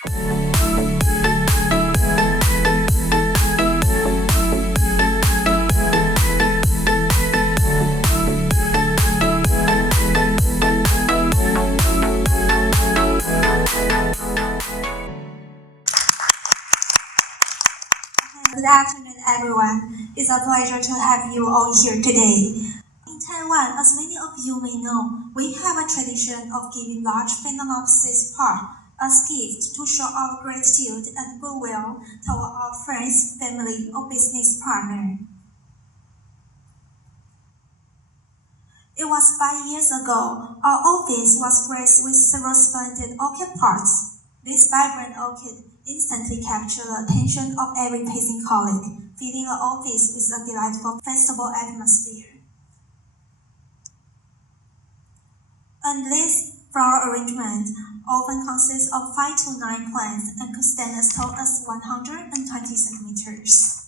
Good afternoon, everyone. It's a pleasure to have you all here today. In Taiwan, as many of you may know, we have a tradition of giving large Phalaenopsis part as gift to show our gratitude and goodwill toward our friends, family, or business partner. It was 5 years ago. Our office was graced with several splendid orchid parts. This vibrant orchid instantly captured the attention of every passing colleague, filling the office with a delightful festival atmosphere. And this flower arrangement often consists of 5 to 9 plants and could stand as tall as 120 centimeters.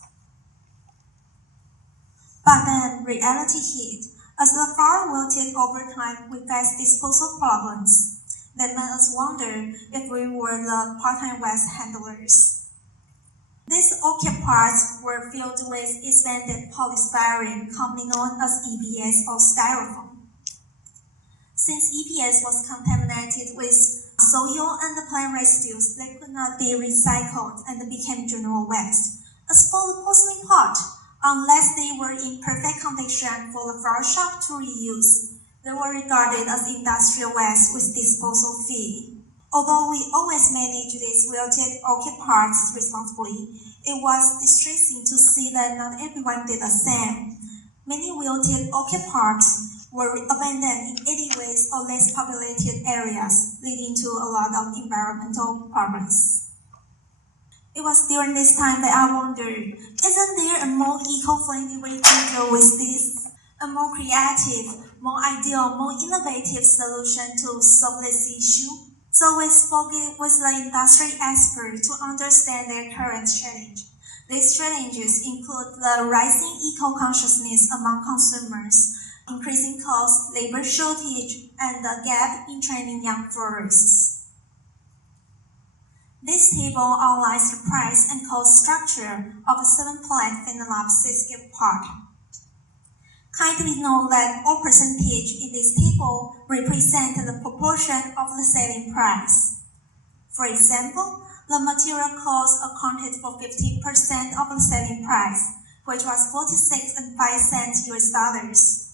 But then reality hit. As the flower wilted over time, we faced disposal problems that made us wonder if we were the part-time waste handlers. These orchid parts were filled with expanded polystyrene, commonly known as EPS or styrofoam. Since EPS was contaminated with soil and plant residues, they could not be recycled and became general waste. As for the porcelain pot, unless they were in perfect condition for the flower shop to reuse, they were regarded as industrial waste with disposal fee. Although we always managed these wilted orchid parts responsibly, it was distressing to see that not everyone did the same. Many wilted orchid parts were abandoned in alleyways or less populated areas, leading to a lot of environmental problems. It was during this time that I wondered, isn't there a more eco-friendly way to deal with this? A more creative, more ideal, more innovative solution to solve this issue? So we spoke with the industry expert to understand their current challenge. These challenges include the rising eco-consciousness among consumers, increasing costs, labor shortage, and the gap in training young florists. This table outlines the price and cost structure of the 7-plant Phalaenopsis Gift part. Kindly note that all percentage in this table represent the proportion of the selling price. For example, the material cost accounted for 50% of the selling price, which was 46.05 US dollars.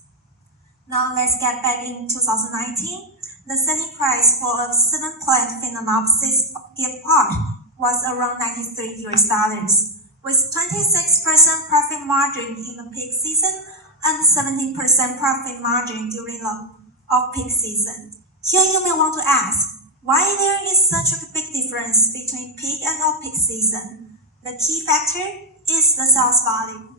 Now let's get back in 2019. The selling price for a 7-plant Phalaenopsis Gift pot was around 93 US dollars, with 26% profit margin in the peak season and 17% profit margin during the off-peak season. Here you may want to ask, why there is such a big difference between peak and off-peak season? The key factor is the sales value.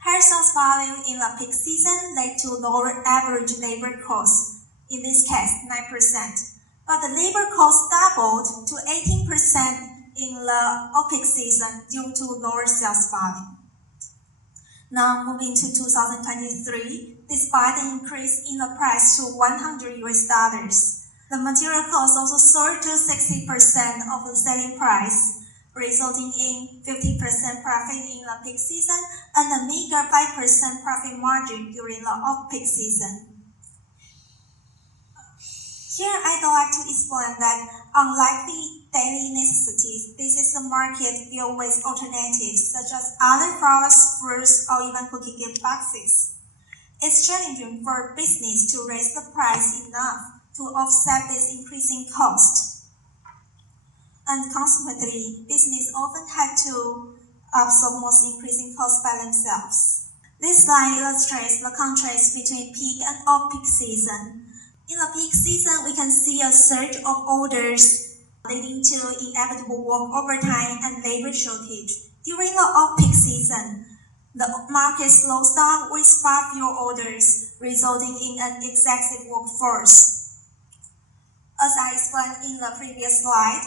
Higher sales value in the peak season led to lower average labor costs, in this case 9%, but the labor cost doubled to 18% in the off-peak season due to lower sales value. Now moving to 2023, despite the increase in the price to 100 US dollars, the material cost also soared to 60% of the selling price, resulting in 50% profit in the peak season and a meager 5% profit margin during the off-peak season. Here I'd like to explain that unlike the daily necessities, this is a market filled with alternatives such as other flowers, fruits, or even cookie gift boxes. It's challenging for business to raise the price enough to offset this increasing cost. And consequently, business often had to absorb most increasing costs by themselves. This slide illustrates the contrast between peak and off-peak season. In the peak season, we can see a surge of orders leading to inevitable work overtime and labor shortage. During the off-peak season, the market slows down with far fewer orders, resulting in an excessive workforce. As I explained in the previous slide,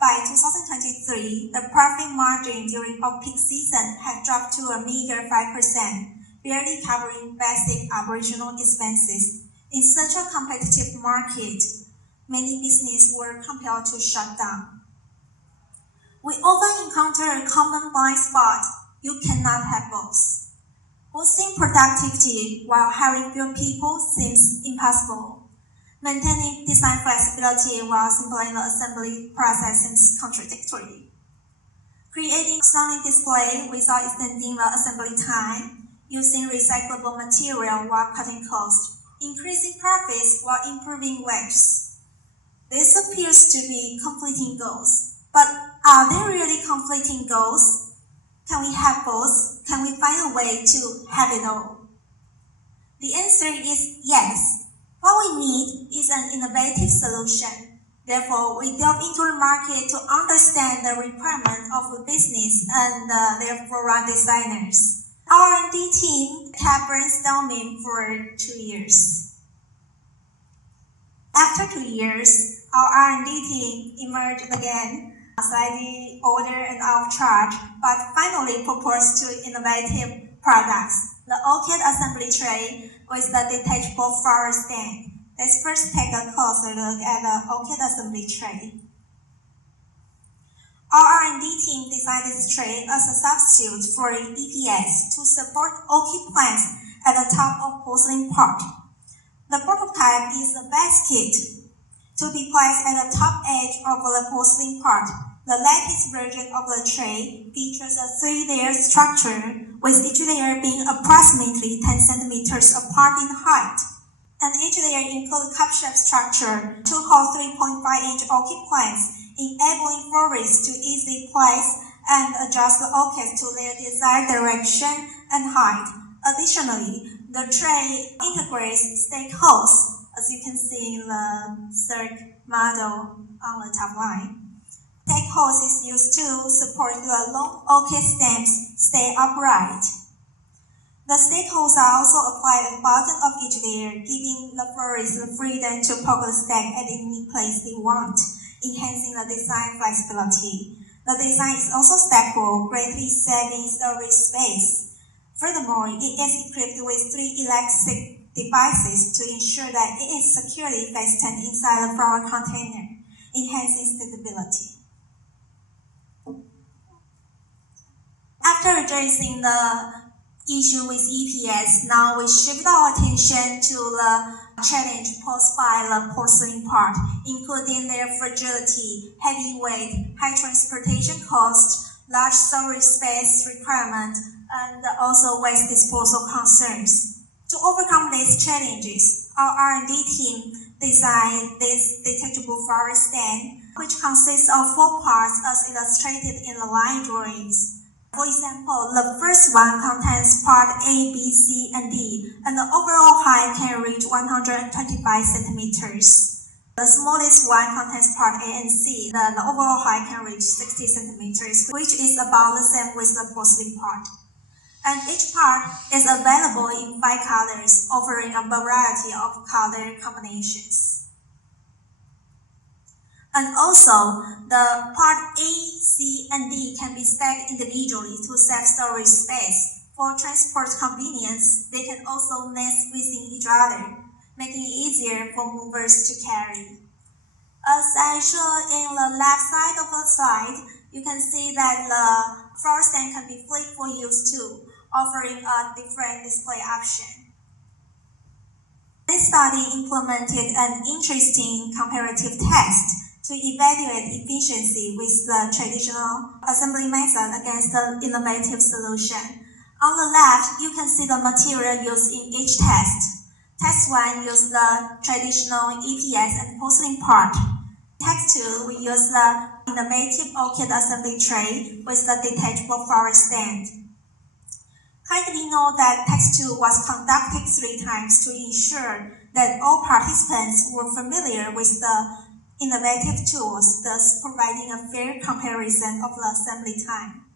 by 2023, the profit margin during off-peak season had dropped to a meager 5%, barely covering basic operational expenses. In such a competitive market, many businesses were compelled to shut down. We often encounter a common blind spot: you cannot have both. Boosting productivity while hiring fewer people seems impossible. Maintaining design flexibility while simplifying the assembly process seems contradictory. Creating stunning display without extending the assembly time, using recyclable material while cutting costs, increasing profits while improving wages. This appears to be conflicting goals, but are they really conflicting goals? Can we have both? Can we find a way to have it all? The answer is yes. What we need is an innovative solution. Therefore, we delve into the market to understand the requirements of the business and their flora designers. Our R&D team kept brainstorming for 2 years. After 2 years, our R&D team emerged again, slightly older and out of charge, but finally proposed two innovative products: the Orchid assembly tray with the detachable flower stand. Let's first take a closer look at the Orchid assembly tray. Our R&D team designed this tray as a substitute for EPS to support orchid plants at the top of porcelain pot. The prototype is the base kit to be placed at the top edge of the porcelain pot. The latest version of the tray features a 3-layer structure, with each layer being approximately 10 centimeters apart in height. And each layer includes a cup-shaped structure to hold 3.5-inch orchid plants, enabling florists to easily place and adjust the orchids to their desired direction and height. Additionally, the tray integrates stake holes, as you can see in the third model on the top line. Stake holes is used to support the long orchid stems stay upright. The stake holes are also applied at the bottom of each layer, giving the florist the freedom to poke the stake at any place they want, enhancing the design flexibility. The design is also stackable, greatly saving storage space. Furthermore, it is equipped with 3 elastic devices to ensure that it is securely fastened inside the flower container, enhancing stability. After addressing the issue with EPS, now we shift our attention to the challenge posed by the porcelain pot, including their fragility, heavy weight, high transportation cost, large storage space requirement, and also waste disposal concerns. To overcome these challenges, our R&D team designed this detectable flower stand, which consists of 4 parts as illustrated in the line drawings. For example, the first one contains part A, B, C, and D, and the overall height can reach 125 centimeters. The smallest one contains part A and C. The overall height can reach 60 centimeters, which is about the same with the porcelain part. And each part is available in 5 colors, offering a variety of color combinations. And also, the part A, C, and D can be stacked individually to save storage space. For transport convenience, they can also nest within each other, making it easier for movers to carry. As I showed in the left side of the slide, you can see that the flower stand can be flipped for use too, offering a different display option. This study implemented an interesting comparative test to evaluate efficiency with the traditional assembly method against the innovative solution. On the left, you can see the material used in each test. Test 1 used the traditional EPS and porcelain part. Test 2, we used the innovative orchid assembly tray with the detachable flower stand. Kindly note that test 2 was conducted 3 times to ensure that all participants were familiar with the innovative tools, thus providing a fair comparison of the assembly time.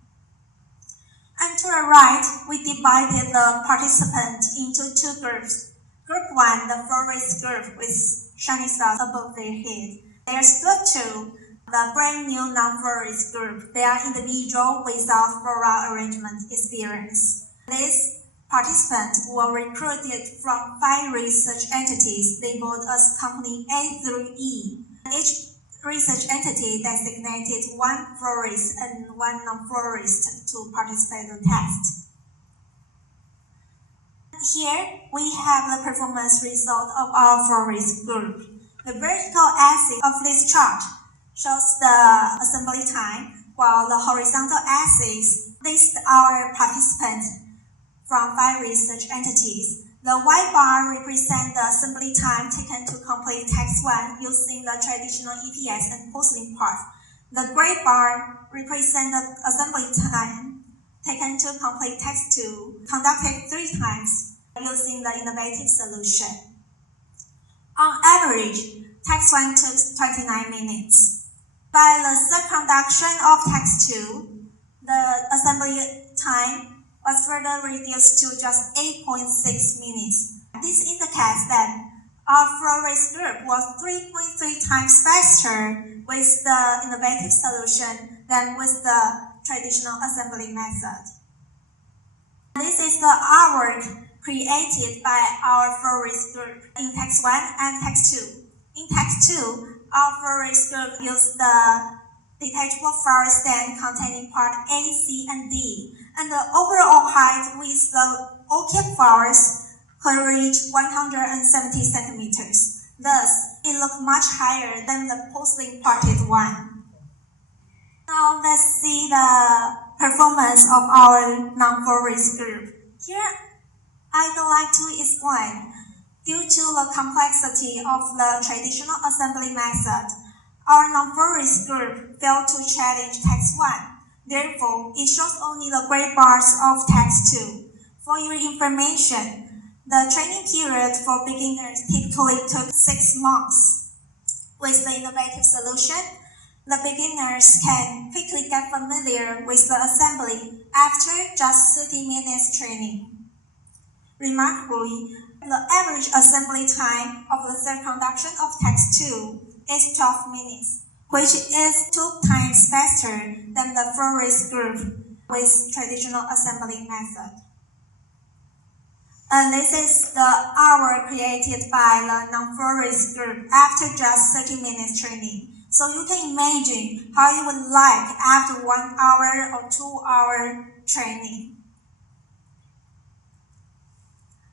And to the right, we divided the participants into 2 groups. Group 1, the florist group with shiny stars above their head. There's Group 2, the brand new non-florist group. They are individual without floral arrangement experience. These participants were recruited from 5 research entities labeled as Company A through E. Each research entity designated one florist and one non-florist to participate in the test. Here, we have the performance result of our florist group. The vertical axis of this chart shows the assembly time, while the horizontal axis lists our participants from 5 research entities. The white bar represents the assembly time taken to complete Task 1 using the traditional EPS and porcelain part. The gray bar represents the assembly time taken to complete Task 2, conducted 3 times using the innovative solution. On average, Task 1 took 29 minutes. By the third conduction of Task 2, the assembly time was further reduced to just 8.6 minutes. This indicates that our florist group was 3.3 times faster with the innovative solution than with the traditional assembly method. This is the artwork created by our florist group in Task 1 and Task 2. In Task 2, our florist group used the detachable flower stand containing part A, C, and D, and the overall height with the orchid flowers could reach 170 centimeters. Thus, it looked much higher than the porcelain parted one. Now let's see the performance of our non-florist group. Here, I'd like to explain. Due to the complexity of the traditional assembly method, our non-florist group failed to challenge Task 1. Therefore, it shows only the gray bars of Task 2. For your information, the training period for beginners typically took 6 months. With the innovative solution, the beginners can quickly get familiar with the assembly after just 30 minutes training. Remarkably, the average assembly time of the third conduction of Task 2 is 12 minutes, which is 2 times faster than the florist group with traditional assembly method. And this is the hour created by the non-florist group after just 30 minutes training. So you can imagine how it would like after 1 hour or 2 hour training.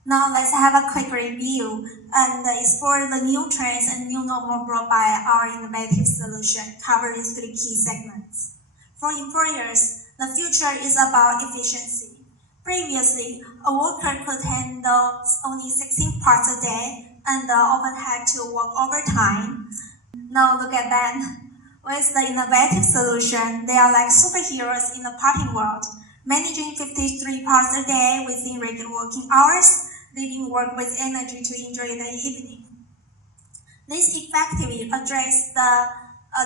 Now let's have a quick review and explore the new trends and new normal brought by our innovative solution, covering 3 key segments. For employers, the future is about efficiency. Previously, a worker could handle only 16 parts a day and often had to work overtime. Now look at that. With the innovative solution, they are like superheroes in the parting world, managing 53 parts a day within regular working hours, leaving work with energy to enjoy the evening. This effectively addresses the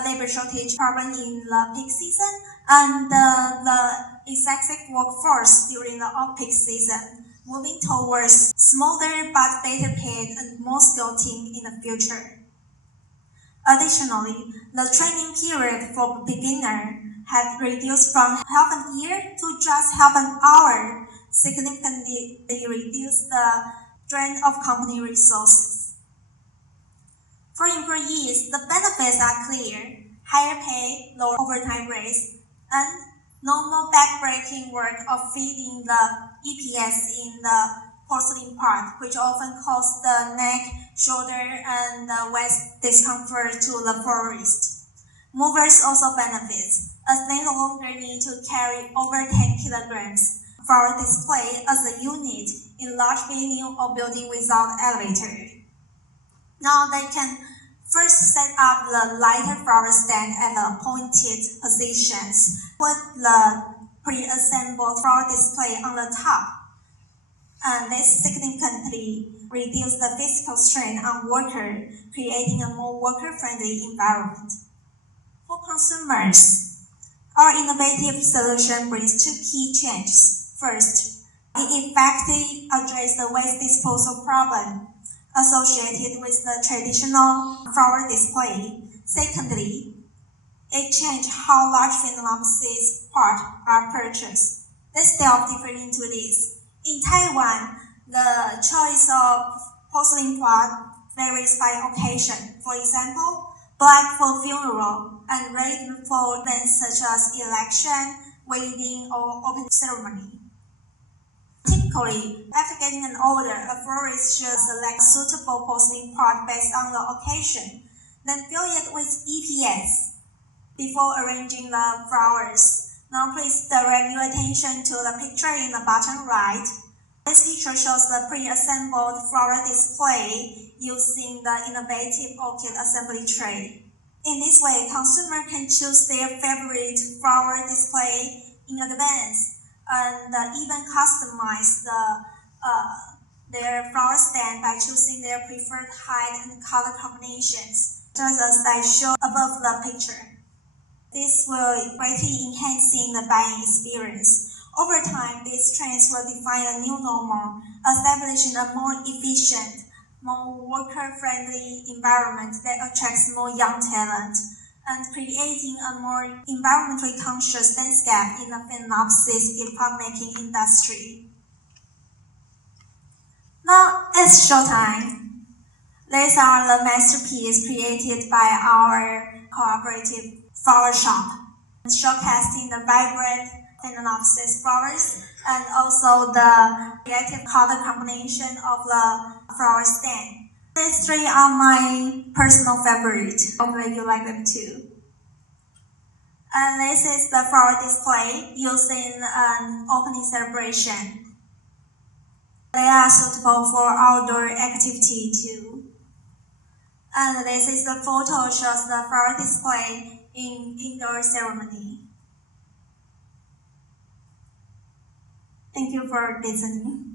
labor shortage problem in the peak season and the excessive workforce during the off-peak season, moving towards smaller but better paid and more skilled team in the future. Additionally, the training period for beginner had reduced from half a year to just half an hour, significantly reduce the drain of company resources. For employees, the benefits are clear: higher pay, lower overtime rates, and no more back-breaking work of feeding the EPS in the porcelain part, which often causes the neck, shoulder, and waist discomfort to the florist. Movers also benefit, as they no longer need to carry over 10 kilograms for display as a unit in large venue or building without elevator. Now they can first set up the lighter flower stand at the appointed positions, put the pre-assembled flower display on the top, and this significantly reduces the physical strain on worker, creating a more worker-friendly environment. For consumers, our innovative solution brings 2 key changes. First, it effectively addresses the waste disposal problem associated with the traditional flower display. Secondly, it changed how large Phalaenopsis parts are purchased. Let's delve deeper into this. In Taiwan, the choice of porcelain pot varies by occasion. For example, black for funeral, and red for events such as election, wedding, or open ceremony. Typically, after getting an order, a florist should select a suitable porcelain pot based on the occasion, then fill it with EPS before arranging the flowers. Now please direct your attention to the picture in the bottom right. This picture shows the pre-assembled flower display using the innovative Orchid assembly tray. In this way, consumers can choose their favorite flower display in advance and even customize their flower stand by choosing their preferred height and color combinations, just as I showed above the picture. This will greatly enhancing the buying experience. Over time, these trends will define a new normal, establishing a more efficient, more worker-friendly environment that attracts more young talent, and creating a more environmentally conscious landscape in the Phalaenopsis gift making industry. Now it's showtime. These are the masterpieces created by our cooperative flower shop, showcasing the vibrant Phalaenopsis flowers and also the creative color combination of the flower stand. These three are my personal favorite. Hopefully you like them too. And this is the flower display used in an opening celebration. They are suitable for outdoor activity too. And this is the photo shows the flower display in indoor ceremony. Thank you for listening.